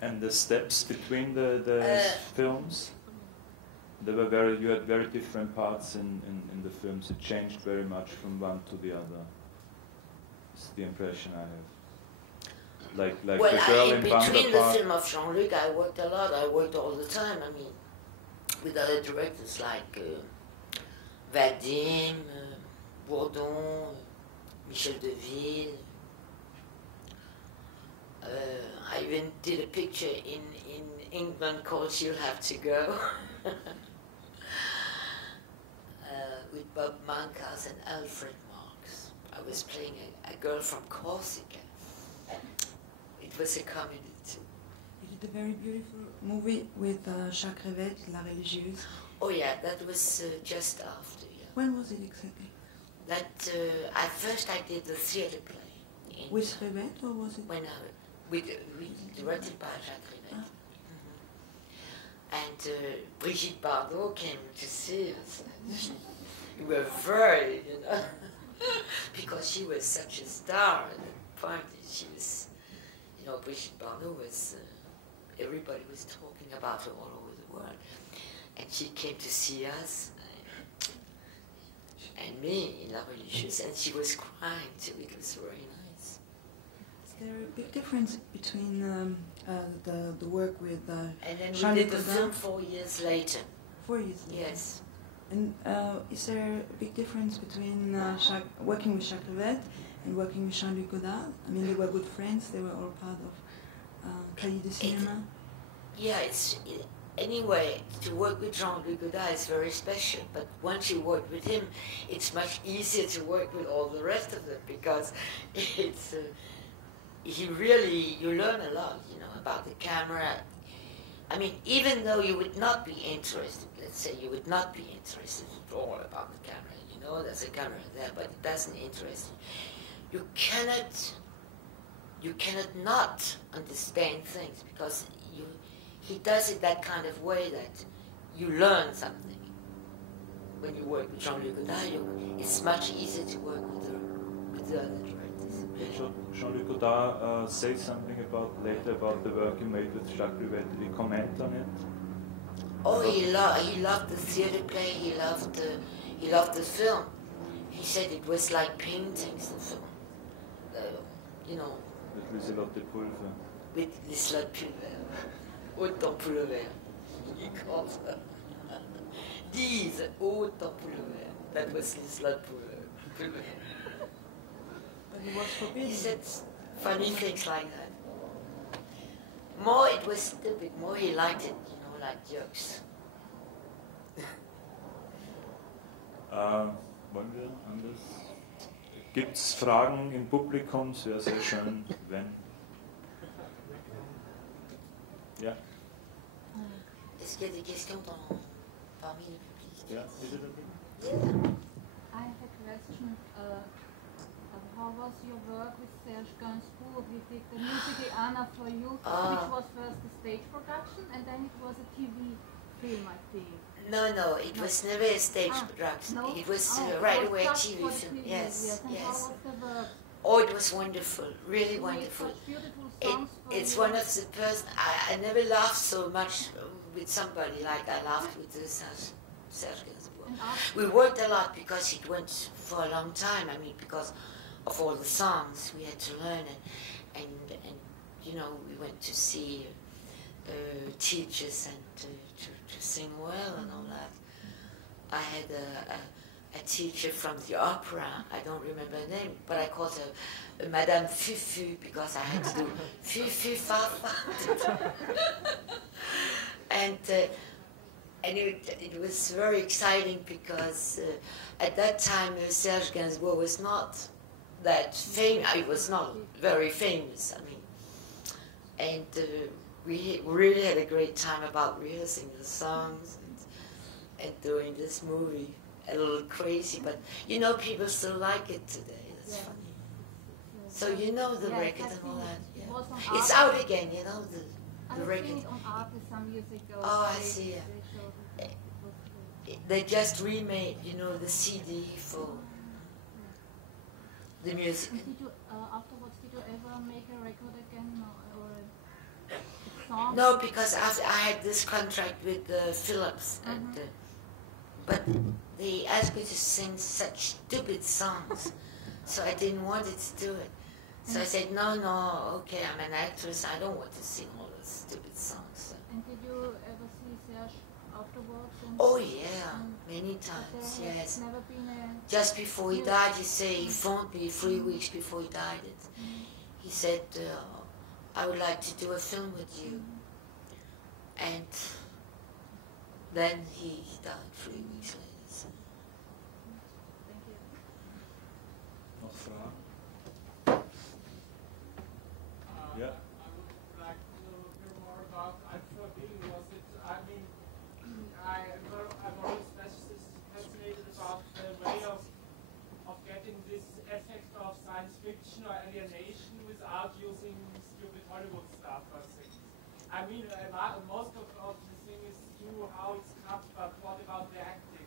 And the steps between the films, you had very different parts in the films. It changed very much from one to the other. It's the impression I have. Like well, the girl in between the film of Jean-Luc, I worked a lot. I worked all the time. I mean, with other directors like Vadim, Wurden, Michel Deville. I even did a picture in England called You'll Have to Go with Bob Moncas and Alfred Marx. I was playing a girl from Corsica. It was a comedy too. You did a very beautiful movie with Jacques Rivette, La Religieuse. Oh yeah, that was just after. Yeah. When was it exactly? That at first I did the theatre play. With Rivette, or was it? When we directed by Jacques Rivette. And Brigitte Bardot came to see us. We were very, because she was such a star at the party. She was, Brigitte Bardot was, everybody was talking about her all over the world. And she came to see us, and me in La Religieuse, and she was crying too. It was very nice. Is there a big difference between the work with and then Jean-Luc we did the Godard? film 4 years later. 4 years later? Yes. And is there a big difference between working with Jacques Rivette and working with Jean-Luc Godard? I mean, they were good friends, they were all part of Cahiers de Cinéma. Anyway, to work with Jean-Luc Godard is very special, but once you work with him, it's much easier to work with all the rest of them, because it's, you learn a lot, about the camera. I mean, even though you would not be interested, let's say you would not be interested at all about the camera, there's a camera there, but it doesn't interest you. You cannot not understand things, because he does it that kind of way that you learn something. When you work with Jean-Luc Godard, it's much easier to work with the other directors. Jean-Luc Godard said something later about the work you made with Jacques Rivette. Did he comment on it? Oh, he loved the theatre play. He loved the film. He said it was like paintings. The film, With Lieselotte Pulver. With Lieselotte Pulver. Autant pour le verre. He calls her. These autant pour le verre. That was Lieselotte Pulver. But it was forbidden. He said funny things like that. More it was stupid, more he liked it, like jokes. Wollen wir anders? Gibt es Fragen im Publikum? Es wäre sehr schön, wenn. Ja. Est-ce qu'il y a des questions parmi le public? Yeah. I have a question. How was your work with Serge Gainsbourg? We did the musical Anna for You, which was first a stage production, and then it was a TV film, I think. No, it was never a stage production. No? It was it right was away a just TV for the film. TV, Yes. And how was the work? Oh, it was wonderful, really wonderful. Beautiful songs It's for one of the person I never laughed so much with somebody like I laughed with Serge Gainsbourg. We worked a lot because it went for a long time. I mean, because of all the songs we had to learn, and we went to see teachers and to sing well and all that. I had a teacher from the opera, I don't remember her name, but I called her Madame Fufu, because I had to do Fufu Fafa. And it was very exciting, because at that time Serge Gainsbourg was not that famous. He was not very famous, I mean. And we really had a great time about rehearsing the songs and doing this movie. A little crazy, but people still like it today. That's funny. So the record and all that. Yeah. It's out again, the record. I've seen it on Arte some years ago. Oh, I see. They just remade, the CD for the music. And did you, afterwards, did you ever make a record again, or a No, because I had this contract with Philips, and, but they asked me to sing such stupid songs, so I didn't want it to do it. So I said, no, okay, I'm an actress, I don't want to sing all those stupid songs. So. And did you ever see Serge afterwards? Oh yeah, many times, yes. Never been a... Just before he died, he phoned me 3 weeks before he died. He said, I would like to do a film with you. And then he died 3 weeks later. So. Thank you. Noch Fragen? Yeah. I would like to hear more about Alpha Bill. Was it? I mean, I'm always fascinated about the way of getting this effect of science fiction or alienation without using stupid Hollywood stuff or things. I mean, most of the thing is true how it's cut, but what about the acting?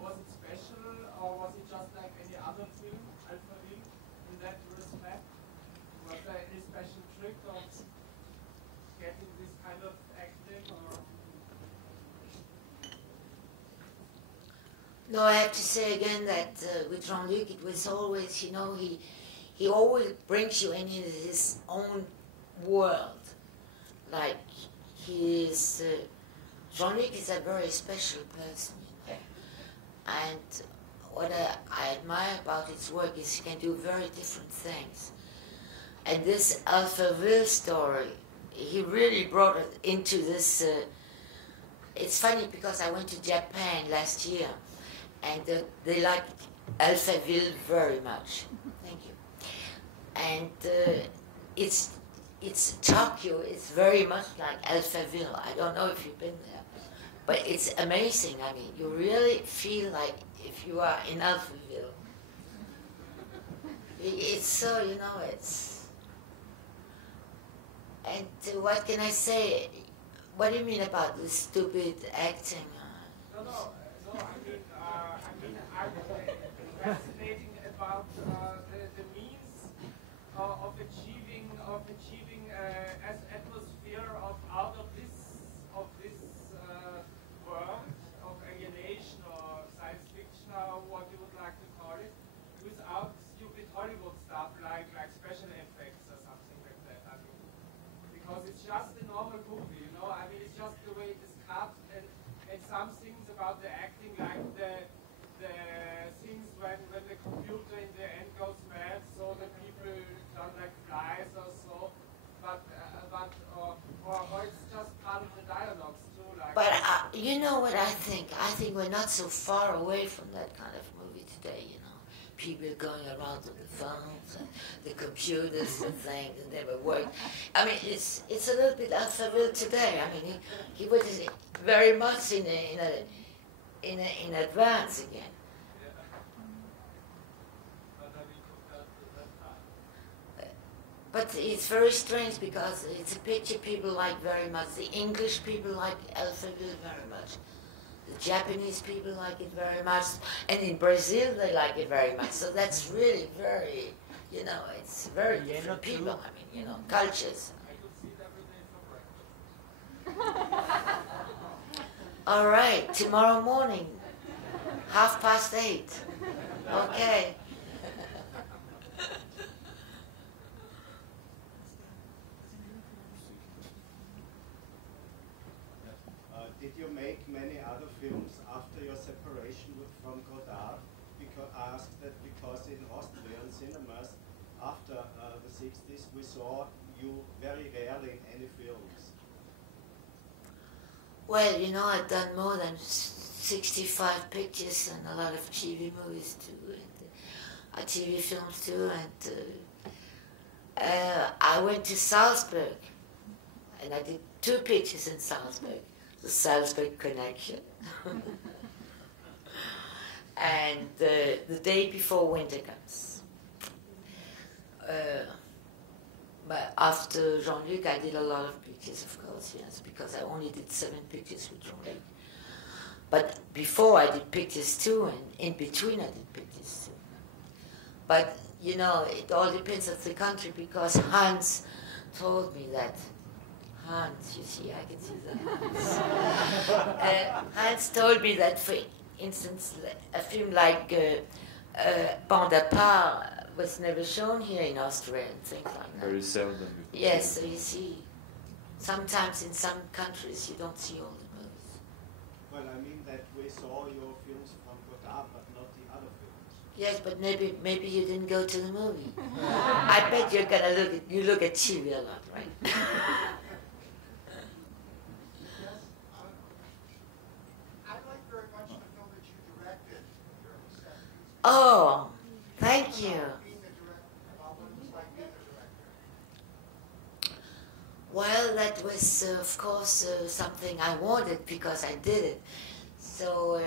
Was it special, or was it just like any other film, Alpha Bill, in that respect? Was there any special trick of getting this kind of acting, or? No, I have to say again that with Jean-Luc, it was always, you know, he always brings you into his own world. Like, Jean-Luc is a very special person, you know. And what I admire about his work is he can do very different things. And this Alphaville story, he really brought it into this, it's funny because I went to Japan last year, and they liked Alphaville very much. Thank you. And it's Tokyo. It's very much like Alphaville. I don't know if you've been there, but it's amazing. I mean, you really feel like if you are in Alphaville. It's so, you know, it's. And what can I say? What do you mean about this stupid acting? No. I'm fascinating about the means of achieving as atmosphere out of this world of alienation or science fiction or what you would like to call it, without stupid Hollywood stuff like special effects or something like that. I mean, because it's just a normal movie, you know. I mean, it's just the way it is cut, and some things about the acting, like the things when the computer in the end goes mad, so the people turn like flies or so. Or it's just part of the dialogues too. Like. But you know what I think? I think we're not so far away from that kind of movie today. You know, people going around with the phones, and the computers, and things, and they were working. I mean, it's a little bit Alphaville today. I mean, he was very much in advance again. But it's very strange because it's a picture people like very much. The English people like Alphaville very much. The Japanese people like it very much. And in Brazil they like it very much. So that's really very, you know, it's very different people. I mean, you know, cultures. All right, tomorrow morning, 8:30. Okay. Did you make many other films after your separation from Godard? Because I asked that because in Austrian cinemas, after the 60s, we saw you very rarely in any films. Well, you know, I've done more than 65 pictures and a lot of TV movies too, and TV films too, and I went to Salzburg, and I did 2 pictures in Salzburg. The Salzburg Connection. And the day before winter comes. But after Jean-Luc, I did a lot of pictures, of course, yes, because I only did 7 pictures with Jean-Luc. But before I did pictures too, and in between I did pictures too. But, you know, it all depends on the country, because Hans told me that Hans, you see, I can see that. Hans told me that, for instance, a film like Bande à part was never shown here in Austria and things like that. Very seldom. Yes, so you see, sometimes in some countries you don't see all the movies. Well, I mean that we saw your films from Godard, but not the other films. Yes, but maybe you didn't go to the movie. I bet you're gonna look at TV a lot, right? Oh, thank you. Well, that was, of course, something I wanted because I did it. So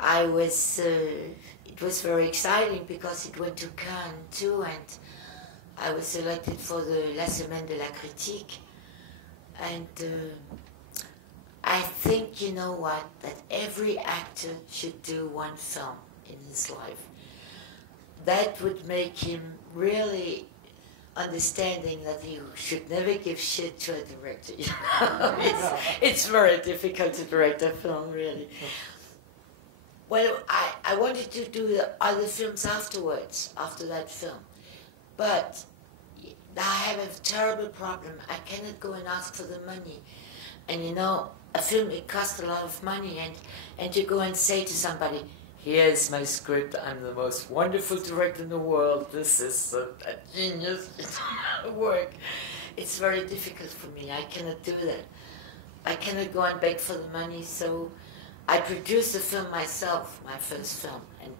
I was, it was very exciting because it went to Cannes too, and I was selected for the La Semaine de la Critique. And I think, you know what, that every actor should do one film in his life. That would make him really understanding that he should never give shit to a director. You know? It's very difficult to direct a film, really. Well, I wanted to do the other films afterwards, after that film. But I have a terrible problem. I cannot go and ask for the money. And you know, a film, it costs a lot of money, and you go and say to somebody, here's my script, I'm the most wonderful director in the world, this is a genius work. It's very difficult for me, I cannot do that. I cannot go and beg for the money, so I produced the film myself, my first film. And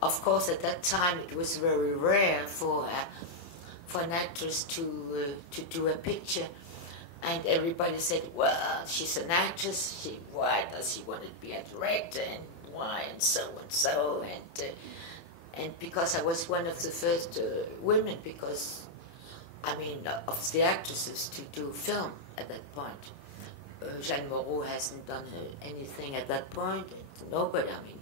of course at that time it was very rare for an actress to do a picture. And everybody said, well, she's an actress, why does she want to be a director? And why, and so, and because I was one of the first women, because, I mean, of the actresses to do film at that point. Jeanne Moreau hasn't done anything at that point, nobody, I mean.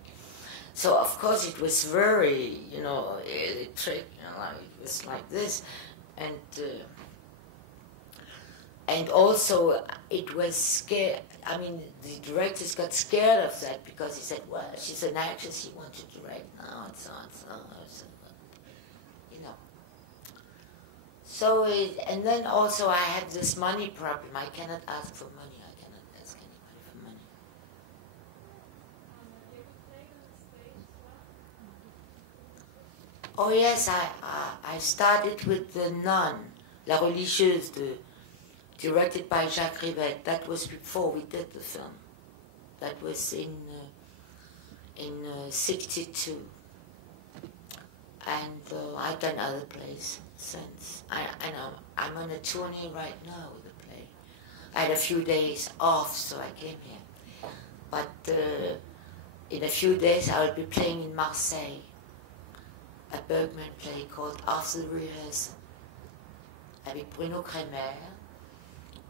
So, of course, it was very, you know, electric, you know, it was like this, and also, it was scared. I mean, the directors got scared of that because he said, well, she's an actress, he wants to direct now, and so on, you know. So, and then also I had this money problem. I cannot ask for money. I cannot ask anybody for money. Oh yes, I started with The Nun, La Religieuse, directed by Jacques Rivette. That was before we did the film. That was in '62. And I've done other plays since. I'm on a tourney right now with the play. I had a few days off, so I came here. But in a few days I will be playing in Marseille, a Bergman play called After the Rehearsal, avec Bruno Kremer,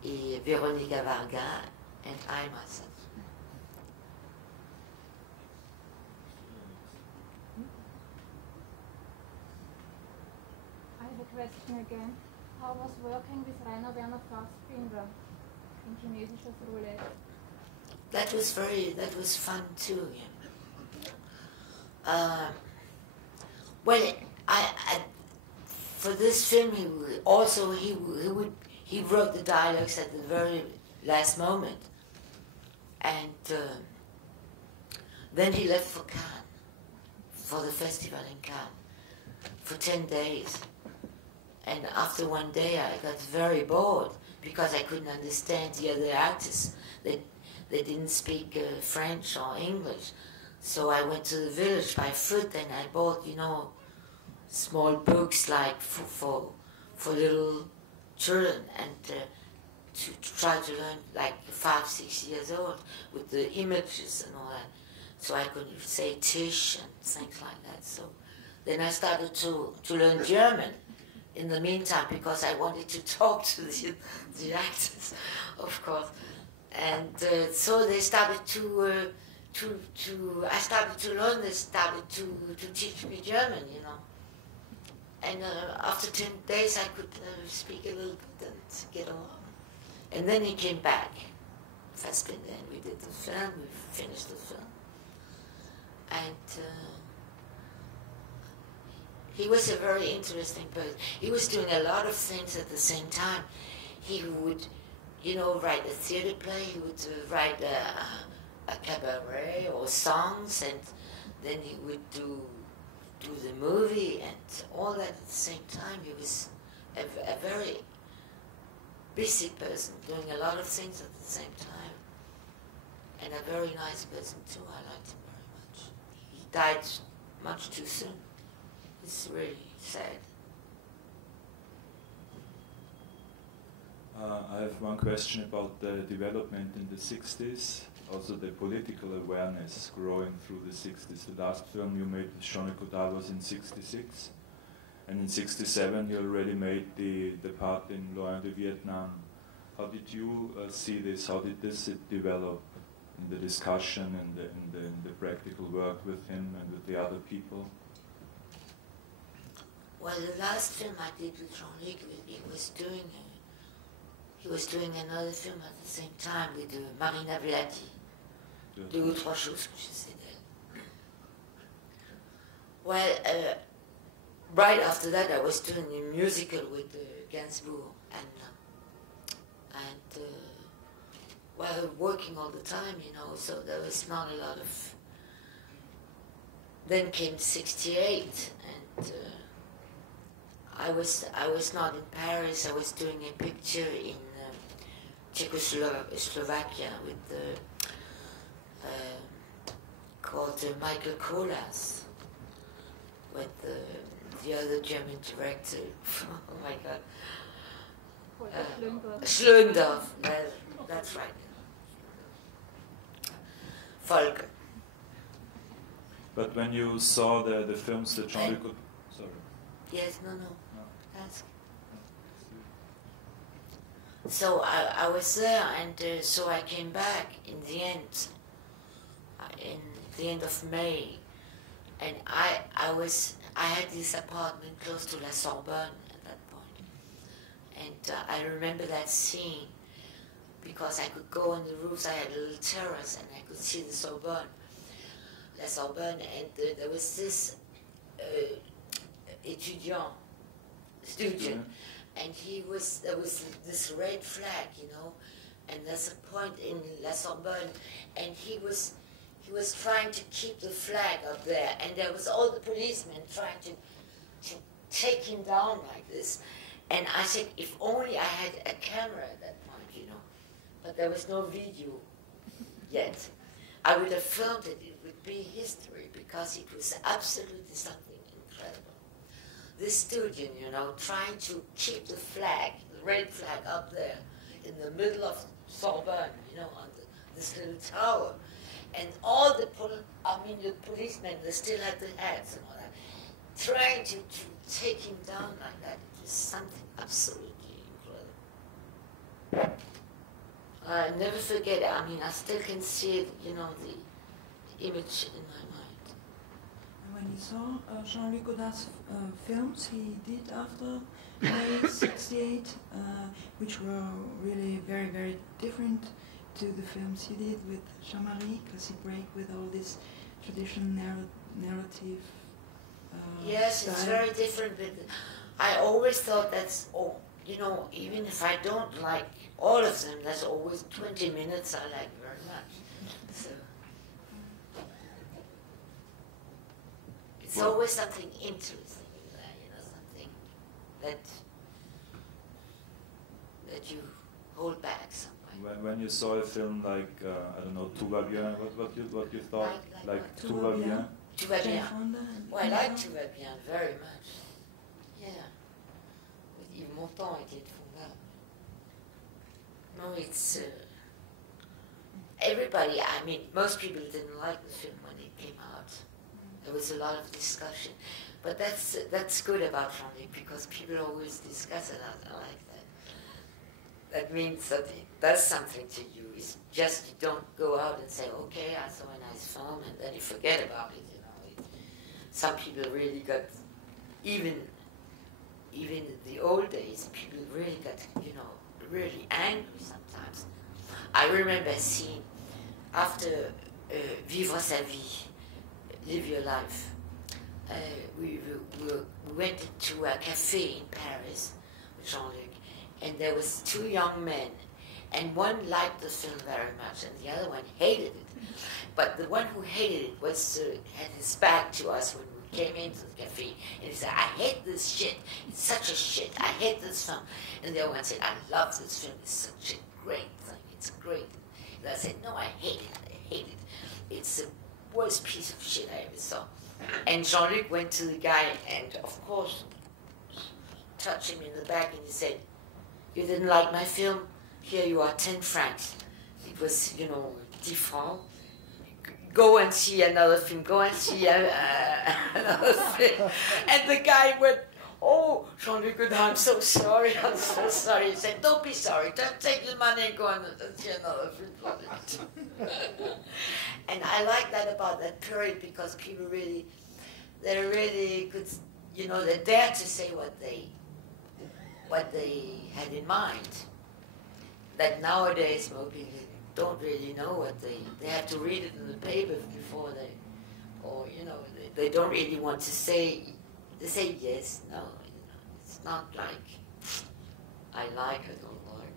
et Veronica Varga, and I myself. I have a question again. How was working with Rainer Werner Fassbinder in Chinesisches Roulette? That was fun too. Yeah. Well, for this film, he wrote the dialogues at the very last moment, and then he left for Cannes, for the festival in Cannes, for 10 days. And after one day, I got very bored because I couldn't understand the other actors. They didn't speak French or English. So I went to the village by foot and I bought, you know, small books like for little children, and to try to learn like 5, 6 years old with the images and all that. So I could say Tisch and things like that. So then I started to learn German in the meantime because I wanted to talk to the actors, of course. And so they started I started to learn, they started to teach me German, you know. And after 10 days I could speak a little bit and get along. And then he came back, Fassbinder, and we did the film, we finished the film. And he was a very interesting person. He was doing a lot of things at the same time. He would, you know, write a theater play, he would write a cabaret or songs, and then he would do the movie and all that at the same time. He was a very busy person, doing a lot of things at the same time. And a very nice person too. I liked him very much. He died much too soon. It's really sad. I have one question about the development in the 60s, also the political awareness growing through the 60s. The last film you made with Jean-Luc Godard was in 66, and in 67 you already made the part in Rollen de Vietnam. How did you see this? How did this develop in the discussion and in the practical work with him and with the other people? Well, the last film I did with Jean-Luc, he was doing another film at the same time with Marina Vlati. Deux ou trois choses que je sais d'elle. Well, right after that I was doing a musical with Gainsbourg and well, working all the time, you know, so there was not a lot of... Then came 68 and I was not in Paris. I was doing a picture in Czechoslovakia with called Michael Kolas, with the other German director. Oh my God, Schlöndorff. That's right. Volker. But when you saw the films that Jean-Luc... Sorry. Yes, no. That's... So I was there, and so I came back in the end of May, and I had this apartment close to La Sorbonne at that point, and I remember that scene because I could go on the roofs. I had a little terrace, and I could see the Sorbonne, La Sorbonne, and there was this student, and there was this red flag, you know, and there's a point in La Sorbonne, and he was trying to keep the flag up there, and there was all the policemen trying to take him down like this, and I said, if only I had a camera at that point, you know, but there was no video yet. I would have filmed it. It would be history because it was absolutely something incredible. This student, you know, trying to keep the flag, the red flag up there in the middle of Sorbonne, you know, on this little tower. And all the policemen, they still had the hats and all that, trying to take him down like that. It was something absolutely incredible. I never forget it. I mean, I still can see it, you know, the image in my mind. When you saw Jean-Luc Godard's films he did after May 68, which were really very, very different to the films he did with Jean-Marie, because he broke with all this traditional narrative yes, style. It's very different, but I always thought that's, you know, even if I don't like all of them, there's always 20 minutes I like very much. So it's always something interesting in there, you know, something that you hold back somewhere. When you saw a film like, I don't know, Tout va bien, what you thought? Like Tout va bien? Tout va bien. Well, I like Tout va bien very much. Yeah. With Yves Montand et Didier Fonda. No, it's... everybody, I mean, most people didn't like the film when it came out. There was a lot of discussion. But that's good about Jean-Luc, because people always discuss it. I like that. That means that it does something to you. It's just you don't go out and say, okay, I saw a nice film, and then you forget about it, you know. Some people really got, even in the old days, people really got, you know, really angry sometimes. I remember seeing after Vivre sa vie, Live Your Life, we went to a cafe in Paris with Jean-Luc, and there was two young men, and one liked the film very much, and the other one hated it. But the one who hated it was had his back to us when we came into the cafe, and he said, "I hate this shit. It's such a shit. I hate this film." And the other one said, "I love this film. It's such a great thing. It's great." And I said, "No, I hate it. I hate it. It's the worst piece of shit I ever saw." And Jean-Luc went to the guy and, of course, touched him in the back, and he said, "You didn't like my film? Here you are, 10 francs. It was, 10 francs. Go and see another film. Go and see another film." And the guy went, "Oh, Jean-Luc Godard, I'm so sorry. I'm so sorry." He said, "Don't be sorry. Just take the money and go and see another film." And I like that about that period, because people really, they really could, they dared to say what they had in mind. That nowadays most people don't really know what they have to read it in the paper before they don't really want to say. They say yes, no. It's not like I like, I don't like.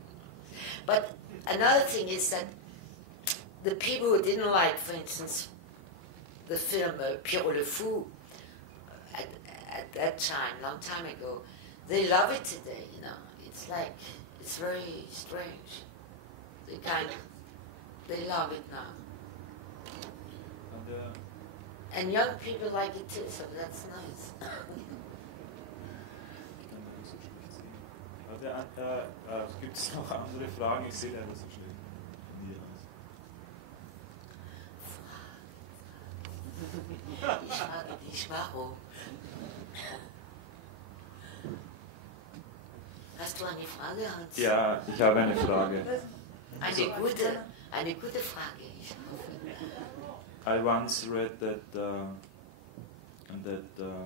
But another thing is that the people who didn't like, for instance, the film Pierrot le Fou, at that time, long time ago, they love it today, It's like, it's very strange. They love it now. And young people like it too, so that's nice. Gibt es noch andere Fragen? Ich sehe leider so schlecht von mir aus. Die Schwacho. Hast du eine Frage, Hans? Ja, ich habe eine Frage. Eine gute Frage. Ich hoffe. I once read that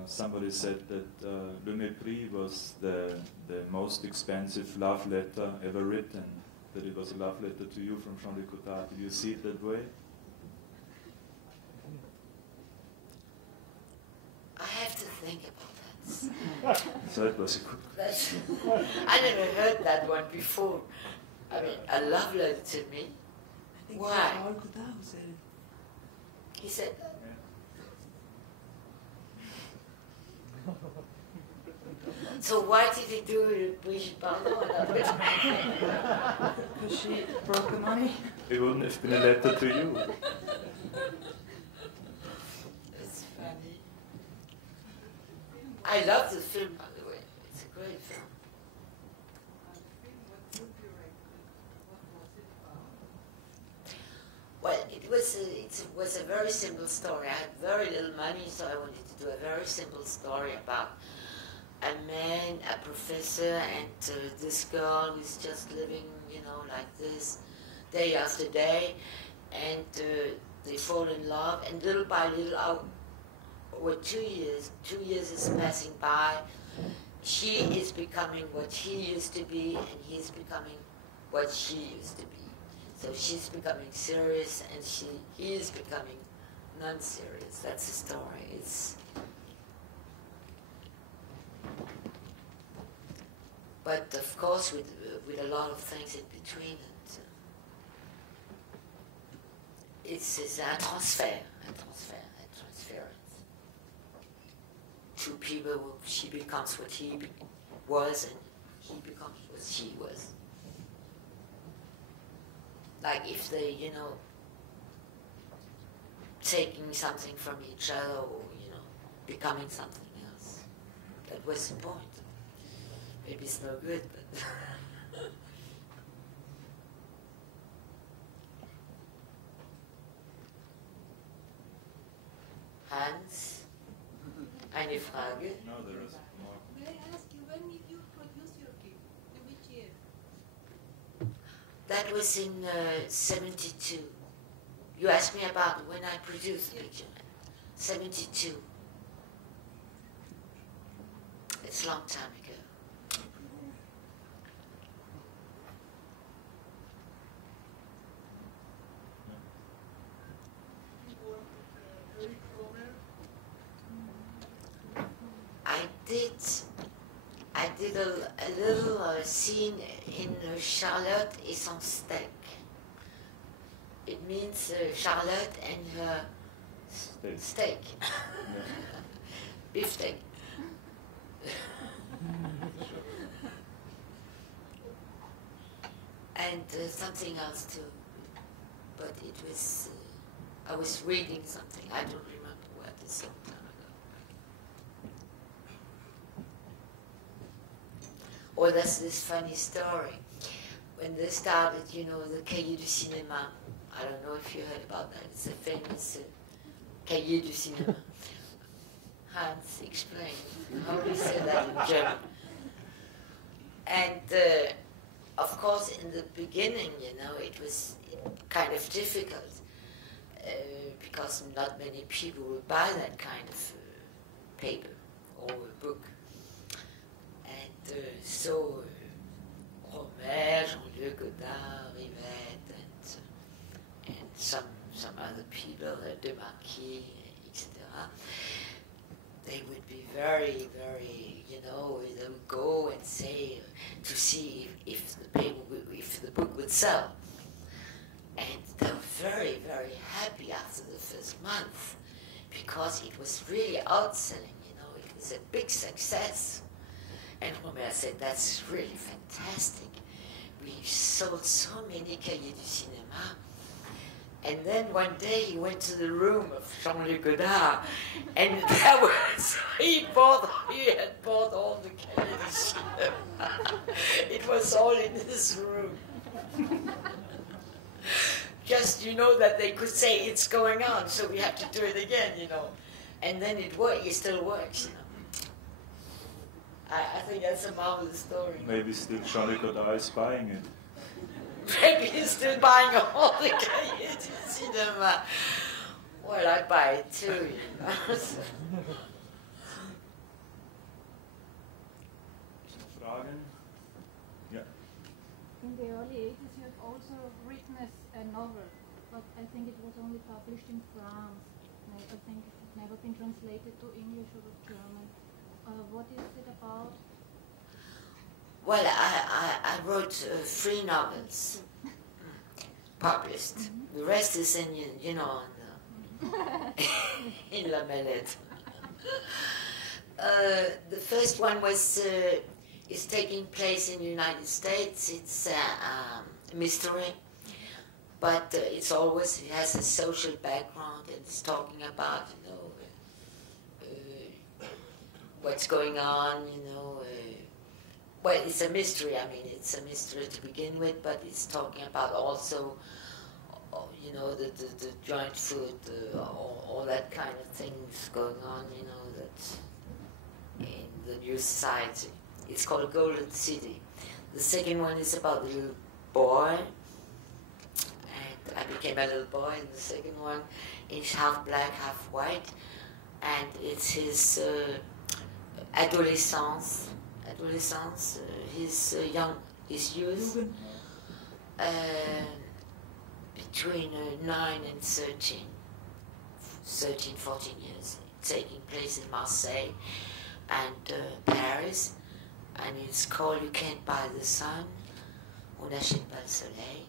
somebody said that Le Mépris was the most expensive love letter ever written, that it was a love letter to you from Jean-Luc Godard. Do you see it that way? I have to think about that. So it was a good question. I never heard that one before. I mean, a love letter to me. I think Why? Jean-Luc Godard said it. He said that. So why did he do it with Brigitte? Because she broke the money. It wouldn't have been a letter to you. It's funny. I love the film, by the way. It's a great film. Well, it was a very simple story. I had very little money, so I wanted to do a very simple story about a man, a professor, and this girl who's just living, like this, day after day, and they fall in love, and little by little, over 2 years is passing by, she is becoming what he used to be, and he's becoming what she used to be. So she's becoming serious, and he is becoming non-serious. That's the story. But of course, with a lot of things in between, it's a transference. Two people, she becomes what he was, and he becomes what she was. Like if they, taking something from each other, or, becoming something else. That was the point. Maybe it's no good, but... Hans, eine Frage? No, there is more. May I ask you, when did you produce your film? In which year? That was in 72. You asked me about when I produced the picture. 72. It's a long time ago. I did a little scene in Charlotte et son steak. It means Charlotte and her steak. Beef steak. And something else too. But it was, I was reading something. I don't remember what, it's a long time ago. Or there's this funny story. When they started, you know, the Cahiers du Cinéma. I don't know if you heard about that. It's a famous Cahiers du Cinéma. Hans, explain. How do you say that in German? And of course, in the beginning, you know, it was kind of difficult because not many people would buy that kind of paper or a book. And so Romer, Jean-Luc Godard, Rivette, and some other people, De Marquis, etc. They would be very, very, you know, they would go and say to see if the book would sell. And they were very, very happy after the first month because it was really outselling, you know, it was a big success. And Romer said, that's really fantastic. We sold so many Cahiers du Cinéma. And then one day he went to the room of Jean-Luc Godard, and there was, he had bought all the Cahiers du Cinéma. It was all in his room. Just, you know, that they could say it's going on, so we have to do it again, you know. And then it still works, you know. I think that's a marvelous story. Maybe still Jean-Luc Godard is buying it. Maybe he's still buying all the Cahiers du Cinéma. Well, I'd buy it too, you know. Fragen? Yeah. In the early 80s, you have also written a novel, but I think it was only published in France. I think it had never been translated to English or to German. What is it about? Well, I wrote 3 novels published. The rest is in, you know, in La Mellette. The first one is taking place in the United States. It's a mystery, but it has a social background, and it's talking about, you know, what's going on, you know. Well, it's a mystery. I mean, it's a mystery to begin with, but it's talking about also, you know, the joint food, all that kind of things going on, you know, that in the new society. It's called Golden City. The second one is about the little boy, and I became a little boy in the second one. It's half black, half white, and it's his adolescence, his youth, between 9 and 13, 14 years, taking place in Marseille and Paris, and it's called You Can't Buy the Sun, On n'achète pas le soleil,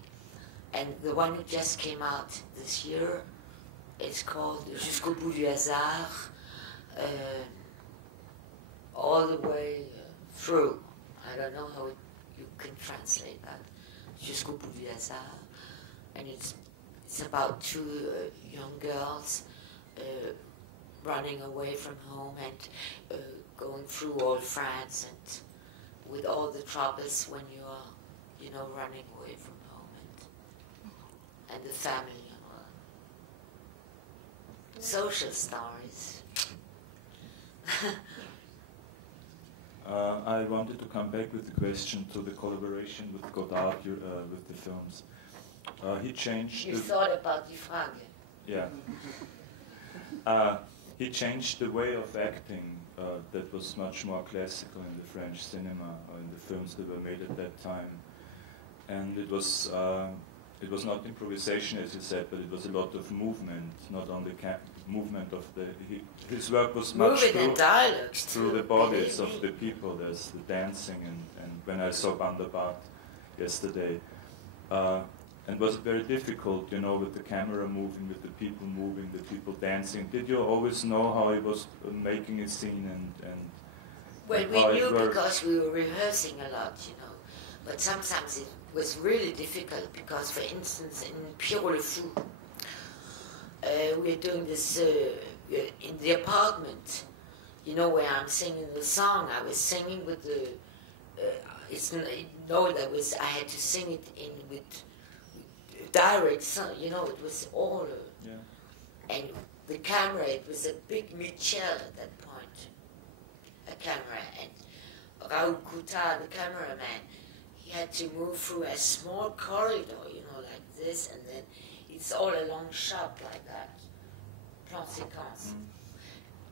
and the one who just came out this year, it's called Jusqu'au bout du hasard, all the way through. I don't know how you can translate that. Jusqu'au bout du hasard. And it's about 2 young girls running away from home and going through all France, and with all the troubles when you are, you know, running away from home, and the family and all. Social stories. I wanted to come back with the question to the collaboration with Godard with the films. He changed. You thought about the Frage. Yeah. He changed the way of acting that was much more classical in the French cinema or in the films that were made at that time, and it was it was not improvisation, as you said, but it was a lot of movement, not only movement of his work was much through the bodies of the people. There's the dancing, and when I saw Bandabat yesterday, and it was very difficult, you know, with the camera moving, with the people dancing. Did you always know how he was making a scene and well, we knew because we were rehearsing a lot, you know, but sometimes it was really difficult because, for instance, in Pierrot le Fou, we're doing this in the apartment, you know, where I'm singing the song. I was singing with the, I had to sing it in with direct sound, you know, it was all, and the camera, it was a big Michel at that point, a camera, and Raoul Coutard, the cameraman, he had to move through a small corridor, you know, like this, and then it's all a long shot like that, plan séquence.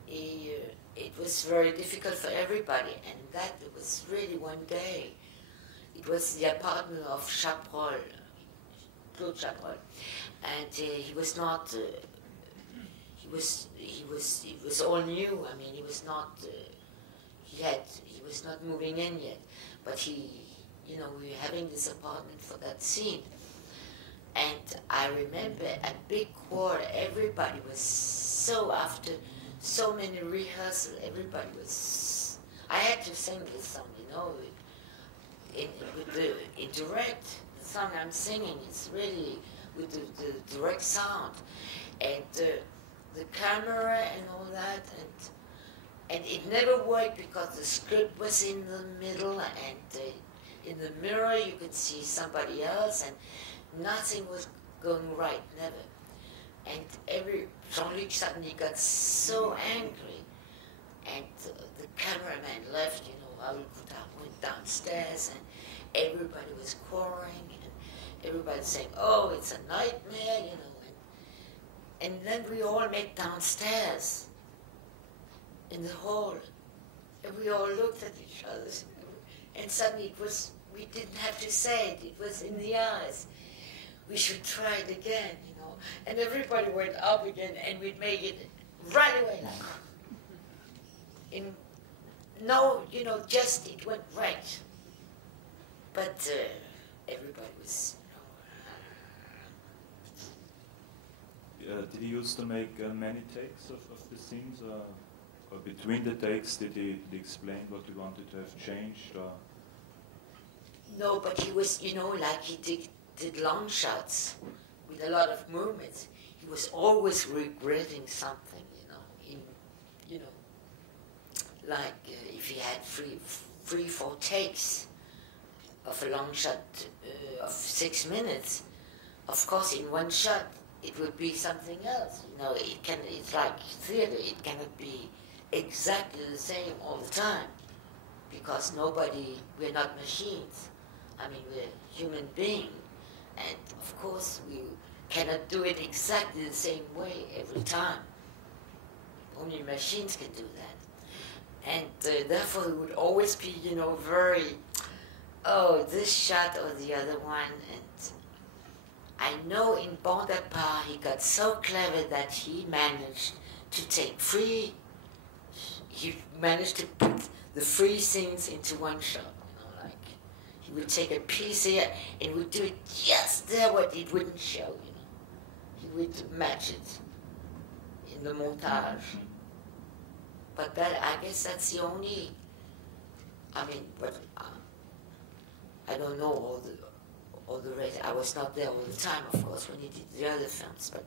It was very difficult for everybody, and that was really one day. It was the apartment of Chabrol, Claude Chabrol, and he was not. He was all new. I mean, he was not. He was not moving in yet, but you know, we were having this apartment for that scene. And I remember a big quarter, everybody was so, after so many rehearsals, everybody was, I had to sing this song, you know, in direct, the song I'm singing is really with the direct sound, and the camera and all that, and it never worked because the script was in the middle, and in the mirror you could see somebody else, and nothing was going right, never. And Jean-Luc suddenly got so angry, and the cameraman left, you know, Raoul Coutard went downstairs, and everybody was quarreling, and everybody saying, oh, it's a nightmare, you know. And then we all met downstairs in the hall, and we all looked at each other, and suddenly it was, we didn't have to say it, it was in the eyes. We should try it again, you know. And everybody went up again, and we made it right away. No, you know, just it went right. But everybody was, you know. Did he used to make many takes of the scenes, or between the takes, did he explain what he wanted to have changed? Or? No, but he was, you know, like he did long shots with a lot of movements. He was always regretting something, you know, like if he had three, 4 takes of a long shot of 6 minutes, of course in one shot it would be something else. You know, it's like theater, it cannot be exactly the same all the time, because we're not machines. I mean, we're human beings. And of course, we cannot do it exactly the same way every time. Only machines can do that. And therefore, it would always be, you know, very, oh, this shot or the other one. And I know in Bonaparte, he got so clever that he managed to take he managed to put the 3 scenes into one shot. He would take a piece here and would do it just there what it wouldn't show, you know. He would match it in the montage. But I guess that's the only, I mean, but I don't know all the rest. I was not there all the time, of course, when he did the other films, but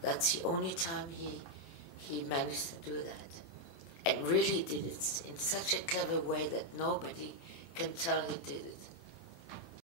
that's the only time he managed to do that. And really did it in such a clever way that nobody can tell he did it.